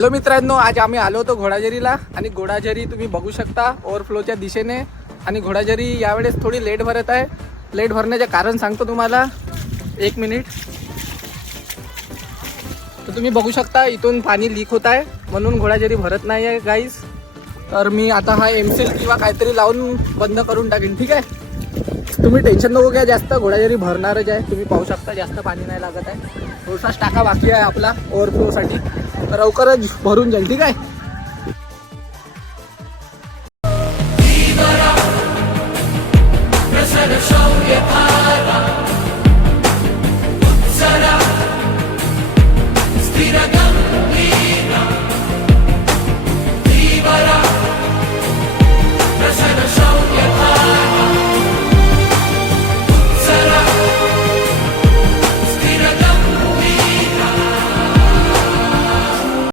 Hello मित्रांनो, आज आम्ही आलो होतो घोडाझरीला आणि घोडाझरी तुम्ही बघू शकता ओव्हरफ्लोच्या दिशेने. आणि घोडाझरी यावेळेस थोडी लेट भरत आहे. लेट भरण्याचे कारण सांगतो तुम्हाला, 1 मिनिट. तर तुम्ही बघू शकता इथून पाणी लीक होत आहे म्हणून घोडाझरी भरत नाही आहे गाईज. तर मी आता हा एमसेल किंवा काहीतरी लावून बंद करून टाकेन, ठीक आहे. तुम्ही टेन्शन नको घ्या, जास्त घोडाझरी भरणारच आहे. तुम्ही पाहू शकता जास्त पाणी नाही लागत आहे. थोडासाच टाका बाकी आहे आपला ओव्हरफ्लोसाठी, तर लवकरच भरून जाईल, ठीक आहे.